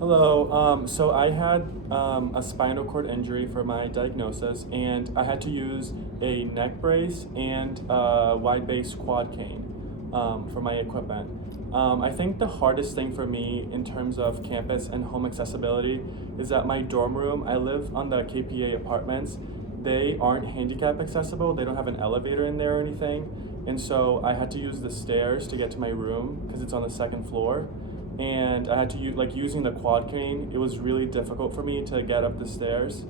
Hello. So I had a spinal cord injury for my diagnosis, and I had to use a neck brace and a wide base quad cane for my equipment. I think the hardest thing for me in terms of campus and home accessibility is that my dorm room, I live on the KPA apartments, they aren't handicap accessible. They don't have an elevator in there or anything. And so I had to use the stairs to get to my room because it's on the second floor, and I had to use using the quad cane. It was really difficult for me to get up the stairs,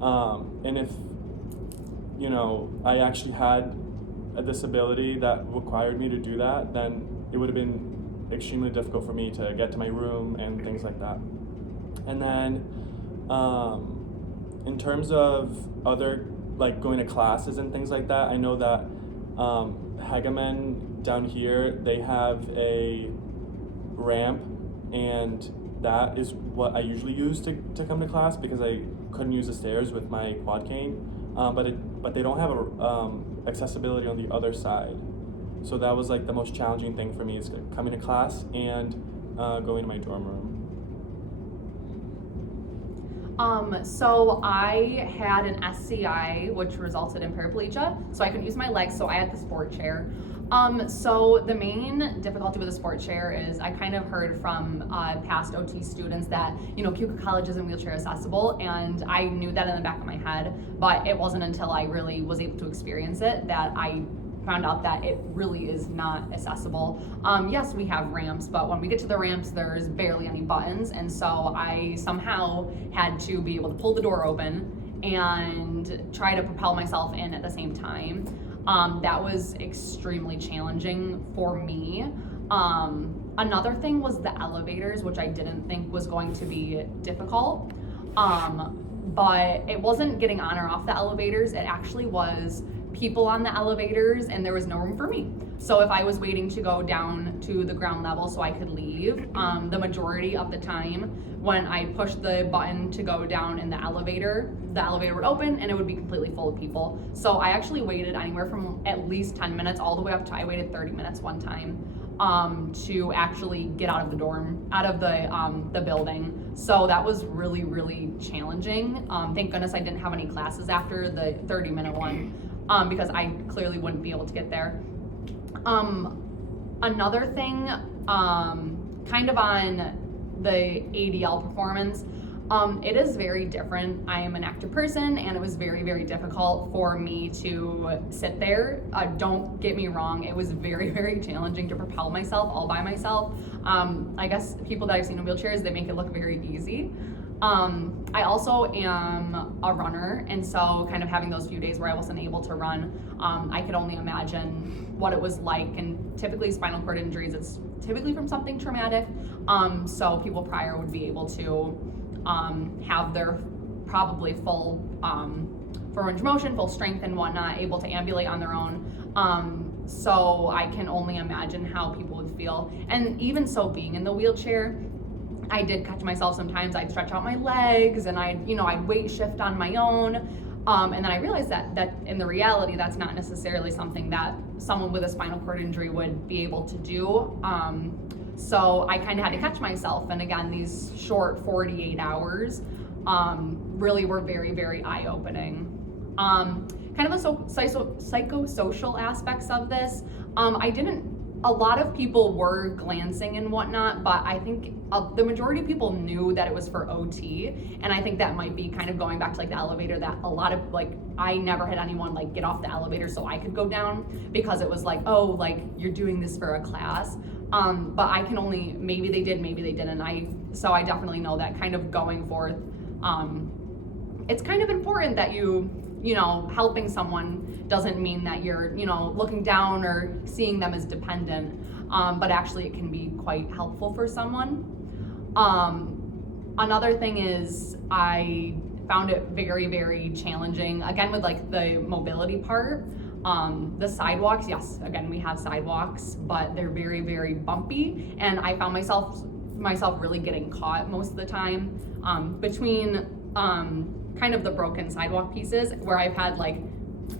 and if I actually had a disability that required me to do that, then it would have been extremely difficult for me to get to my room and things like that. And then, in terms of other going to classes and things like that, I know that Hageman down here, they have a ramp, and that is what I usually use to come to class because I couldn't use the stairs with my quad cane. But they don't have accessibility on the other side. So that was like the most challenging thing for me, is coming to class and going to my dorm room. So I had an SCI, which resulted in paraplegia, so I couldn't use my legs, so I had the sport chair. So the main difficulty with the sport chair is I kind of heard from past OT students that, Keuka College isn't wheelchair accessible, and I knew that in the back of my head, but it wasn't until I really was able to experience it that I found out that it really is not accessible. Yes, we have ramps, but when we get to the ramps, there's barely any buttons, and so I somehow had to be able to pull the door open and try to propel myself in at the same time. That was extremely challenging for me. Another thing was the elevators, which I didn't think was going to be difficult. But it wasn't getting on or off the elevators, it actually was people on the elevators, and there was no room for me. So if I was waiting to go down to the ground level so I could leave, the majority of the time when I pushed the button to go down in the elevator would open and it would be completely full of people. So I actually waited anywhere from at least 10 minutes all the way up to, I waited 30 minutes one time to actually get out of the building. So that was really, really challenging. Thank goodness I didn't have any classes after the 30-minute one, because I clearly wouldn't be able to get there. Another thing, kind of on the ADL performance, it is very different. I am an active person, and it was very, very difficult for me to sit there. Don't get me wrong, it was very, very challenging to propel myself all by myself. I guess people that I've seen in wheelchairs, they make it look very easy. I also am a runner, and so kind of having those few days where I wasn't able to run, I could only imagine what it was like. And typically spinal cord injuries, it's typically from something traumatic, so people prior would be able to have their probably full range of motion, full strength and whatnot, able to ambulate on their own. So I can only imagine how people would feel. And even so, being in the wheelchair, I did catch myself sometimes. I'd stretch out my legs and I'd weight shift on my own. And then I realized that in the reality, that's not necessarily something that someone with a spinal cord injury would be able to do. So I kind of had to catch myself. And again, these short 48 hours really were very, very eye-opening. Kind of the psychosocial aspects of this, a lot of people were glancing and whatnot, but I think the majority of people knew that it was for OT, and I think that might be kind of going back to the elevator, that a lot of I never had anyone get off the elevator so I could go down, because it was you're doing this for a class, but I can only, maybe they did, maybe they didn't. So I definitely know that kind of going forth, it's kind of important that helping someone doesn't mean that you're, looking down or seeing them as dependent, but actually it can be quite helpful for someone. Another thing is I found it very, very challenging, again, with the mobility part. The sidewalks, yes, again, we have sidewalks, but they're very, very bumpy, and I found myself really getting caught most of the time, between kind of the broken sidewalk pieces, where I've had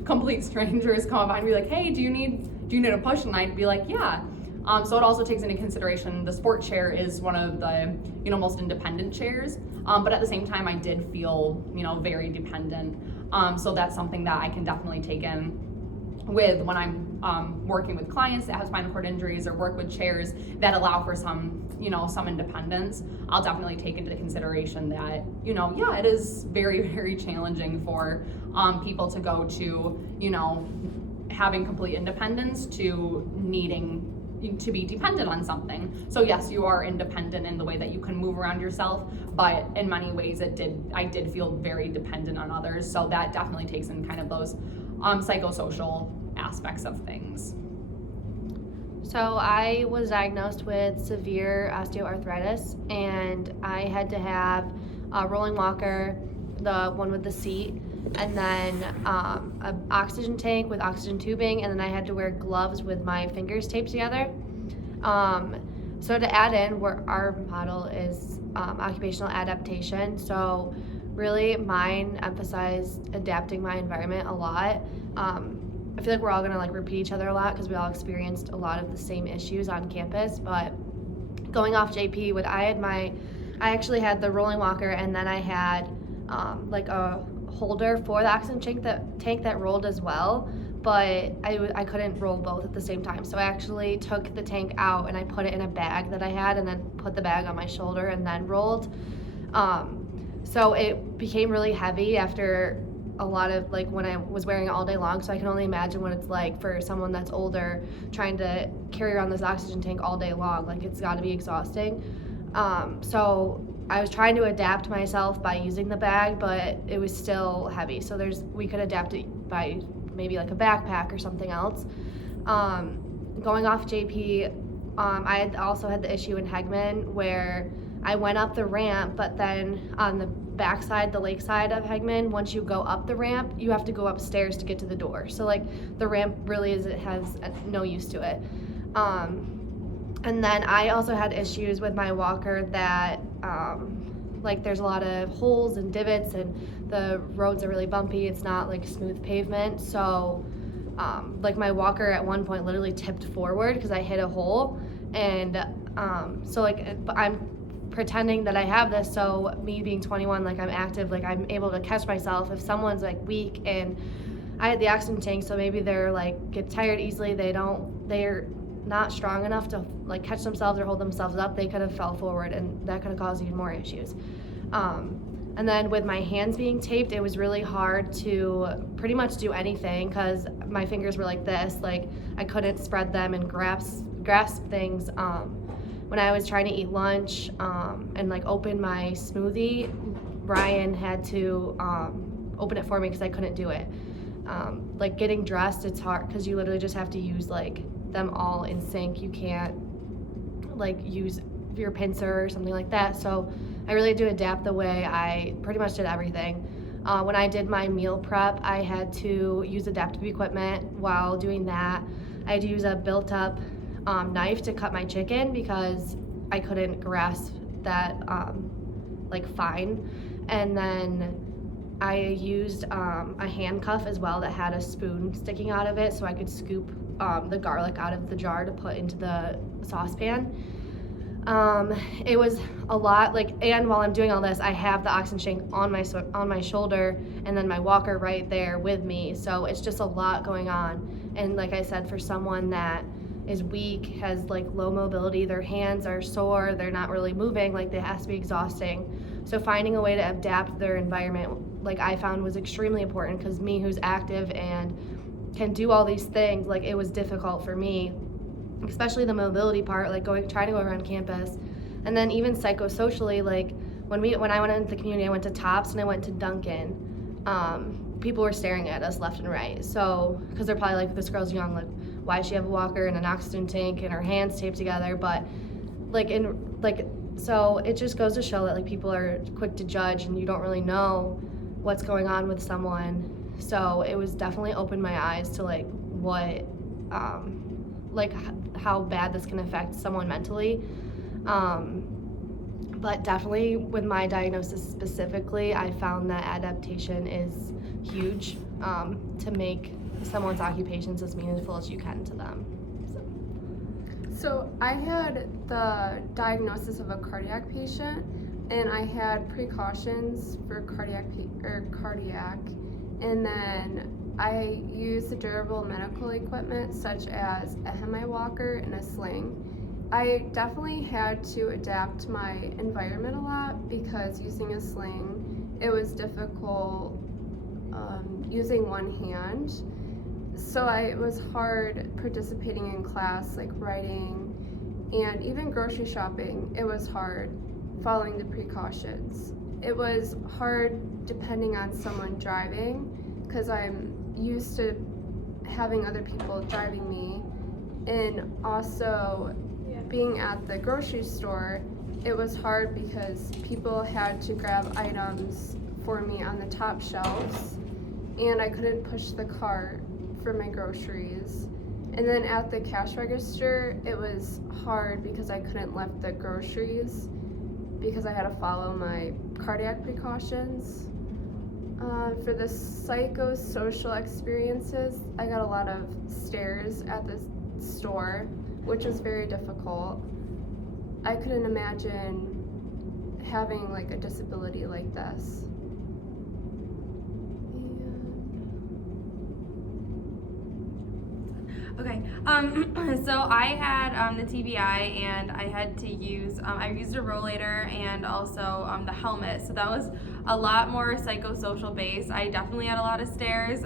complete strangers come up and be like, hey, do you need a push? And I'd be like, yeah. So it also takes into consideration the sport chair is one of the most independent chairs, but at the same time I did feel very dependent. So that's something that I can definitely take in with when I'm working with clients that have spinal cord injuries or work with chairs that allow for some independence. I'll definitely take into consideration that it is very, very challenging for people to go to having complete independence to needing to be dependent on something. So yes, you are independent in the way that you can move around yourself, but in many ways I did feel very dependent on others. So that definitely takes in kind of those psychosocial aspects of things. So I was diagnosed with severe osteoarthritis, and I had to have a rolling walker, the one with the seat, and then an oxygen tank with oxygen tubing, and then I had to wear gloves with my fingers taped together. So to add in, our model is occupational adaptation. So really mine emphasized adapting my environment a lot. I feel like we're all gonna repeat each other a lot because we all experienced a lot of the same issues on campus, but going off JP, I actually had the rolling walker, and then I had a holder for the oxygen tank that rolled as well, but I couldn't roll both at the same time. So I actually took the tank out and I put it in a bag that I had, and then put the bag on my shoulder and then rolled. So it became really heavy after a lot of when I was wearing it all day long. So I can only imagine what it's like for someone that's older trying to carry around this oxygen tank all day long. It's got to be exhausting. So I was trying to adapt myself by using the bag, but it was still heavy. So we could adapt it by maybe a backpack or something else. Going off JP, I had also had the issue in Hegman where I went up the ramp, but then on the backside, the lakeside of Hegman, once you go up the ramp, you have to go upstairs to get to the door. So the ramp really has no use to it. And then I also had issues with my walker that there's a lot of holes and divots, and the roads are really bumpy. It's not smooth pavement. So my walker at one point literally tipped forward because I hit a hole. And but I'm pretending that I have this, so me being 21, I'm active, I'm able to catch myself. If someone's weak, and I had the oxygen tank, so maybe they're get tired easily, they're not strong enough to catch themselves or hold themselves up, they could have fell forward, and that could have caused even more issues. And then with my hands being taped, it was really hard to pretty much do anything because my fingers were like this. I couldn't spread them and grasp things. When I was trying to eat lunch and open my smoothie, Ryan had to open it for me because I couldn't do it. Getting dressed, it's hard because you literally just have to use them all in sync. You can't use your pincer or something like that. So I really had to adapt the way I pretty much did everything. When I did my meal prep, I had to use adaptive equipment. While doing that, I had to use a built-up knife to cut my chicken because I couldn't grasp that fine. And then I used a handcuff as well that had a spoon sticking out of it so I could scoop the garlic out of the jar to put into the saucepan. It was a lot, and while I'm doing all this, I have the oxygen tank on my shoulder, and then my walker right there with me. So it's just a lot going on. And like I said, for someone that is weak, has low mobility, their hands are sore, they're not really moving, it has to be exhausting. So finding a way to adapt their environment, I found, was extremely important, because me, who's active and can do all these things, it was difficult for me, especially the mobility part, trying to go around campus. And then even psychosocially, when I went into the community, I went to Tops and I went to Duncan. People were staring at us left and right. So, because they're probably this girl's young, why does she have a walker and an oxygen tank and her hands taped together? But so it just goes to show that people are quick to judge, and you don't really know what's going on with someone. So it was definitely opened my eyes to what how bad this can affect someone mentally. But definitely with my diagnosis specifically, I found that adaptation is huge to make someone's occupations as meaningful as you can to them. So I had the diagnosis of a cardiac patient, and I had precautions for cardiac, and then I used the durable medical equipment such as a hemi-walker and a sling. I definitely had to adapt my environment a lot because using a sling, it was difficult using one hand. So it was hard participating in class, like writing, and even grocery shopping. It was hard following the precautions. It was hard depending on someone driving because I'm used to having other people driving me, and also being at the grocery store, it was hard because people had to grab items for me on the top shelves, and I couldn't push the cart for my groceries. And then at the cash register, it was hard because I couldn't lift the groceries because I had to follow my cardiac precautions. For the psychosocial experiences, I got a lot of stares at the store, which was very difficult. I couldn't imagine having like a disability like this. Okay, so I had the TBI and I had to use, I used a rollator and also the helmet. So that was a lot more psychosocial based. I definitely had a lot of stares.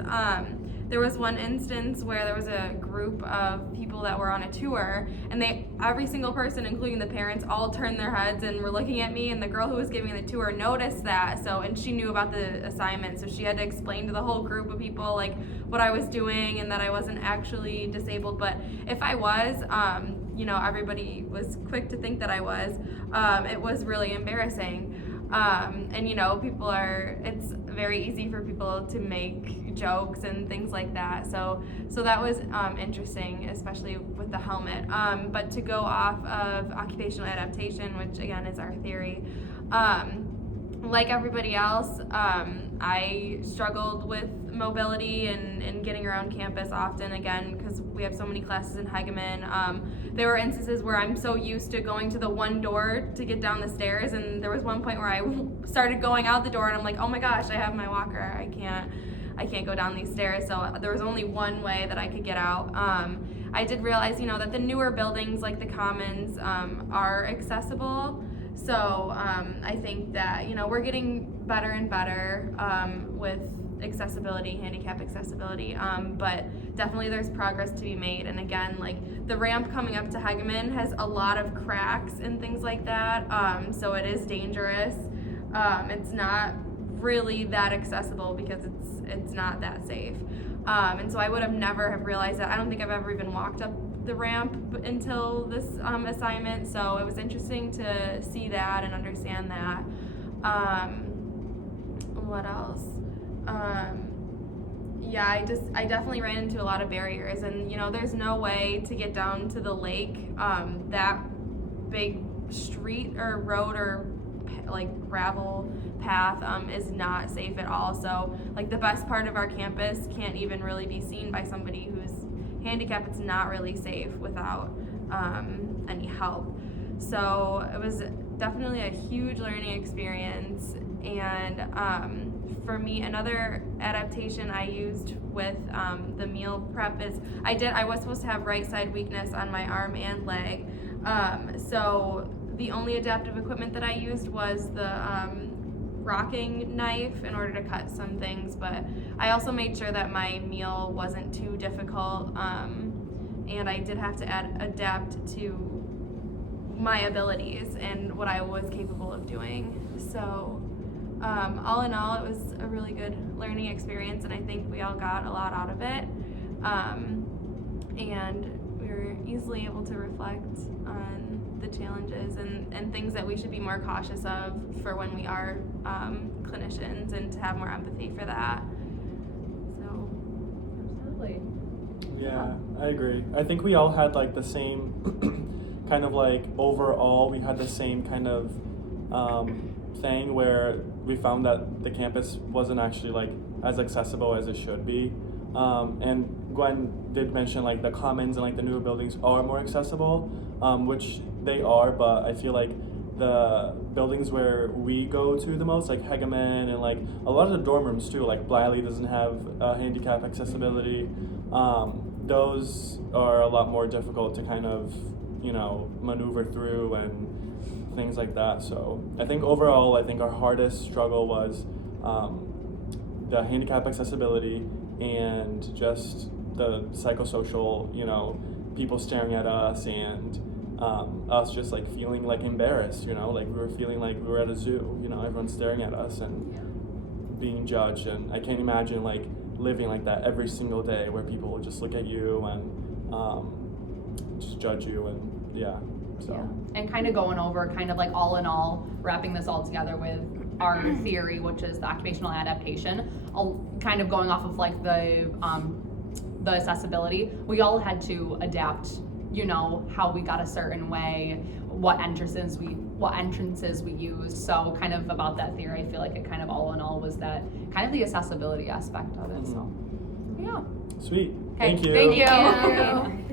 There was one instance where there was a group of people that were on a tour, and every single person, including the parents, all turned their heads and were looking at me, and the girl who was giving the tour noticed that, and she knew about the assignment, so she had to explain to the whole group of people like what I was doing and that I wasn't actually disabled. But if I was, everybody was quick to think that I was. It was really embarrassing. And it's very easy for people to make jokes and things like that. So that was interesting, especially with the helmet. But to go off of occupational adaptation, which again is our theory, like everybody else, I struggled with mobility and getting around campus often, again, because we have so many classes in Hegeman. There were instances where I'm so used to going to the one door to get down the stairs, and there was one point where I started going out the door and I'm like, oh my gosh, I have my walker. I can't go down these stairs. So there was only one way that I could get out. I did realize, that the newer buildings like the Commons are accessible. So I think that, we're getting better and better with accessibility, handicap accessibility, but definitely there's progress to be made. And again, like the ramp coming up to Hegeman has a lot of cracks and things like that, so it is dangerous. It's not really that accessible because it's not that safe. And so I would have never have realized that. I don't think I've ever even walked up the ramp until this assignment, so it was interesting to see that and understand that. What else? I definitely ran into a lot of barriers, and there's no way to get down to the lake. That big street or road or like gravel path is not safe at all. So like the best part of our campus can't even really be seen by somebody who's handicapped. It's not really safe without any help. So it was definitely a huge learning experience. And for me, another adaptation I used with the meal prep is I was supposed to have right side weakness on my arm and leg. So the only adaptive equipment that I used was the rocking knife in order to cut some things, but I also made sure that my meal wasn't too difficult, and I did have to adapt to my abilities and what I was capable of doing. So all in all, it was a really good learning experience, and I think we all got a lot out of it, and we were easily able to reflect on the challenges and things that we should be more cautious of for when we are clinicians, and to have more empathy for that. So Absolutely. Yeah, I agree. I think we all had like the same kind of like overall, we had the same kind of thing where we found that the campus wasn't actually like as accessible as it should be. And Gwen did mention like the commons and like the newer buildings are more accessible, which they are, but I feel like the buildings where we go to the most, like Hegeman and like a lot of the dorm rooms too, like Blyley doesn't have handicap accessibility. Those are a lot more difficult to kind of, you know, maneuver through and things like that. So I think overall, I think our hardest struggle was the handicap accessibility and just the psychosocial, you know, people staring at us and us just like feeling like embarrassed, you know, like we were feeling like we were at a zoo, you know, everyone's staring at us and being judged. And I can't imagine like living like that every single day where people will just look at you and just judge you and And kind of going over kind of like all in all, wrapping this all together with our theory, which is the occupational adaptation, kind of going off of like the accessibility, we all had to adapt, you know, how we got a certain way, what entrances we used. So kind of about that theory, I feel like it kind of all in all was that kind of the accessibility aspect of it. So yeah. Sweet. Okay. Thank you. Thank you. Thank you.